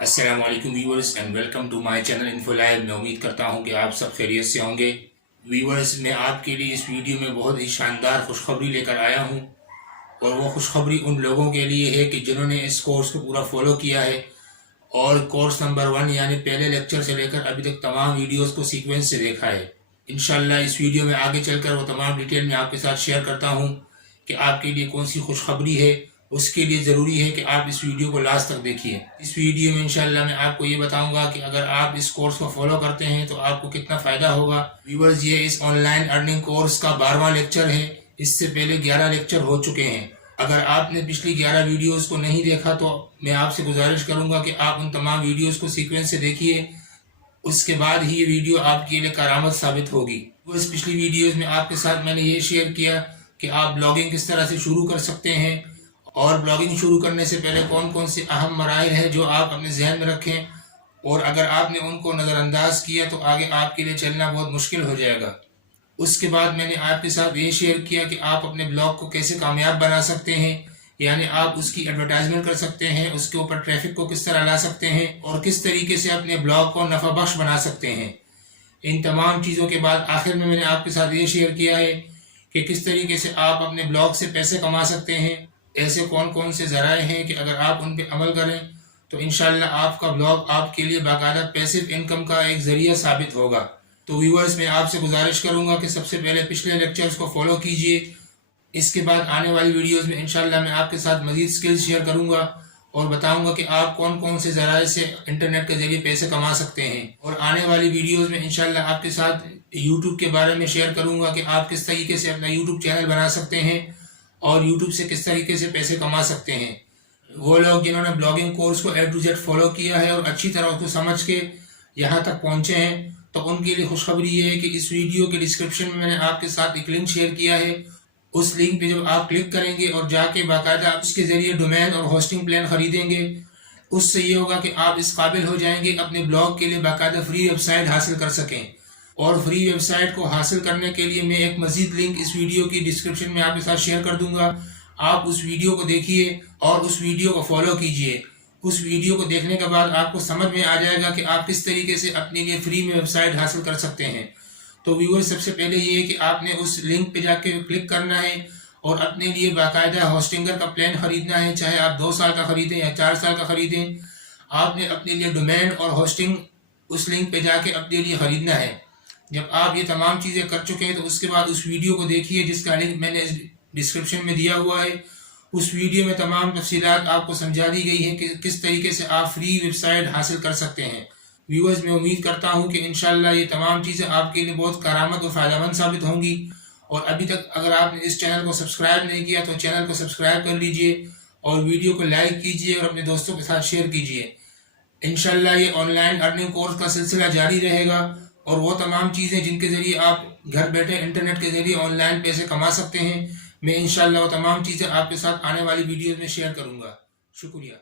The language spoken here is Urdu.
السلام علیکم viewers and welcome to my channel Info Live. میں امید کرتا ہوں کہ آپ سب خیریت سے ہوں گے۔ ویورز، میں آپ کے لیے اس ویڈیو میں بہت ہی شاندار خوشخبری لے کر آیا ہوں، اور وہ خوشخبری ان لوگوں کے لیے ہے کہ جنہوں نے اس کورس کو پورا فالو کیا ہے اور کورس نمبر 1 یعنی پہلے لیکچر سے لے کر ابھی تک تمام ویڈیوز کو سیکوینس سے دیکھا ہے۔ انشاءاللہ اس ویڈیو میں آگے چل کر وہ تمام ڈیٹیل میں آپ کے ساتھ شیئر کرتا ہوں کہ آپ کے لیے کون سی خوشخبری ہے۔ اس کے لیے ضروری ہے کہ آپ اس ویڈیو کو لاسٹ تک دیکھیے۔ اس ویڈیو میں انشاءاللہ میں آپ کو یہ بتاؤں گا کہ اگر آپ اس کورس کو فالو کرتے ہیں تو آپ کو کتنا فائدہ ہوگا۔ ویورز، یہ اس آن لائن ارننگ کورس کا 12واں لیکچر ہے۔ اس سے پہلے 11 لیکچر ہو چکے ہیں۔ اگر آپ نے پچھلی 11 ویڈیوز کو نہیں دیکھا تو میں آپ سے گزارش کروں گا کہ آپ ان تمام ویڈیوز کو سیکوینس سے دیکھیے، اس کے بعد ہی یہ ویڈیو آپ کے لیے کارآمد ثابت ہوگی۔ اس پچھلی ویڈیوز میں آپ کے ساتھ میں نے یہ شیئر کیا کہ آپ بلاگنگ کس طرح سے شروع کر سکتے ہیں، اور بلاگنگ شروع کرنے سے پہلے کون کون سے اہم مراحل ہیں جو آپ اپنے ذہن میں رکھیں، اور اگر آپ نے ان کو نظر انداز کیا تو آگے آپ کے لیے چلنا بہت مشکل ہو جائے گا۔ اس کے بعد میں نے آپ کے ساتھ یہ شیئر کیا کہ آپ اپنے بلاگ کو کیسے کامیاب بنا سکتے ہیں، یعنی آپ اس کی ایڈورٹائزمنٹ کر سکتے ہیں، اس کے اوپر ٹریفک کو کس طرح لا سکتے ہیں، اور کس طریقے سے اپنے بلاگ کو نفع بخش بنا سکتے ہیں۔ ان تمام چیزوں کے بعد آخر میں نے آپ کے ساتھ یہ شیئر کیا ہے کہ کس طریقے سے آپ اپنے بلاگ سے پیسے کما سکتے ہیں۔ ایسے کون کون سے ذرائع ہیں کہ اگر آپ ان پہ عمل کریں تو انشاءاللہ آپ کا بلاگ آپ کے لیے باقاعدہ پیسو انکم کا ایک ذریعہ ثابت ہوگا۔ تو ویورز، میں آپ سے گزارش کروں گا کہ سب سے پہلے پچھلے لیکچرز کو فالو کیجئے۔ اس کے بعد آنے والی ویڈیوز میں انشاءاللہ میں آپ کے ساتھ مزید سکلز شیئر کروں گا اور بتاؤں گا کہ آپ کون کون سے ذرائع سے انٹرنیٹ کے ذریعے پیسے کما سکتے ہیں۔ اور آنے والی ویڈیوز میں انشاءاللہ آپ کے ساتھ یوٹیوب کے بارے میں شیئر کروں گا کہ آپ کس طریقے سے اپنا یوٹیوب چینل بنا سکتے ہیں اور یوٹیوب سے کس طریقے سے پیسے کما سکتے ہیں۔ وہ لوگ جنہوں نے بلاگنگ کورس کو A to Z فالو کیا ہے اور اچھی طرح اس کو سمجھ کے یہاں تک پہنچے ہیں تو ان کے لیے خوشخبری یہ ہے کہ اس ویڈیو کے ڈسکرپشن میں نے آپ کے ساتھ ایک لنک شیئر کیا ہے۔ اس لنک پہ جب آپ کلک کریں گے اور جا کے باقاعدہ اس کے ذریعے ڈومین اور ہوسٹنگ پلان خریدیں گے، اس سے یہ ہوگا کہ آپ اس قابل ہو جائیں گے اپنے بلاگ کے لیے باقاعدہ فری ویب سائٹ حاصل کر سکیں۔ اور فری ویب سائٹ کو حاصل کرنے کے لیے میں ایک مزید لنک اس ویڈیو کی ڈسکرپشن میں آپ کے ساتھ شیئر کر دوں گا۔ آپ اس ویڈیو کو دیکھیے اور اس ویڈیو کو فالو کیجئے۔ اس ویڈیو کو دیکھنے کے بعد آپ کو سمجھ میں آ جائے گا کہ آپ کس طریقے سے اپنے لیے فری میں ویب سائٹ حاصل کر سکتے ہیں۔ تو ویور، سب سے پہلے یہ ہے کہ آپ نے اس لنک پہ جا کے کلک کرنا ہے اور اپنے لیے باقاعدہ ہوسٹنگر کا پلان خریدنا ہے، چاہے آپ 2 سال کا خریدیں یا 4 سال کا خریدیں۔ آپ نے اپنے لیے ڈومین اور ہوسٹنگ اس لنک پہ جا کے اپنے لیے خریدنا ہے۔ جب آپ یہ تمام چیزیں کر چکے ہیں تو اس کے بعد اس ویڈیو کو دیکھیے جس کا لنک میں نے ڈسکرپشن میں دیا ہوا ہے۔ اس ویڈیو میں تمام تفصیلات آپ کو سمجھا دی گئی ہیں کہ کس طریقے سے آپ فری ویب سائٹ حاصل کر سکتے ہیں۔ ویورز، میں امید کرتا ہوں کہ انشاءاللہ یہ تمام چیزیں آپ کے لیے بہت کارآمد اور فائدہ مند ثابت ہوں گی۔ اور ابھی تک اگر آپ نے اس چینل کو سبسکرائب نہیں کیا تو چینل کو سبسکرائب کر لیجئے اور ویڈیو کو لائک کیجئے اور اپنے دوستوں کے ساتھ شیئر کیجئے۔ انشاءاللہ یہ آن لائن ارننگ کورس کا سلسلہ جاری رہے گا، اور وہ تمام چیزیں جن کے ذریعے آپ گھر بیٹھے انٹرنیٹ کے ذریعے آن لائن پیسے کما سکتے ہیں، میں انشاءاللہ وہ تمام چیزیں آپ کے ساتھ آنے والی ویڈیوز میں شیئر کروں گا۔ شکریہ۔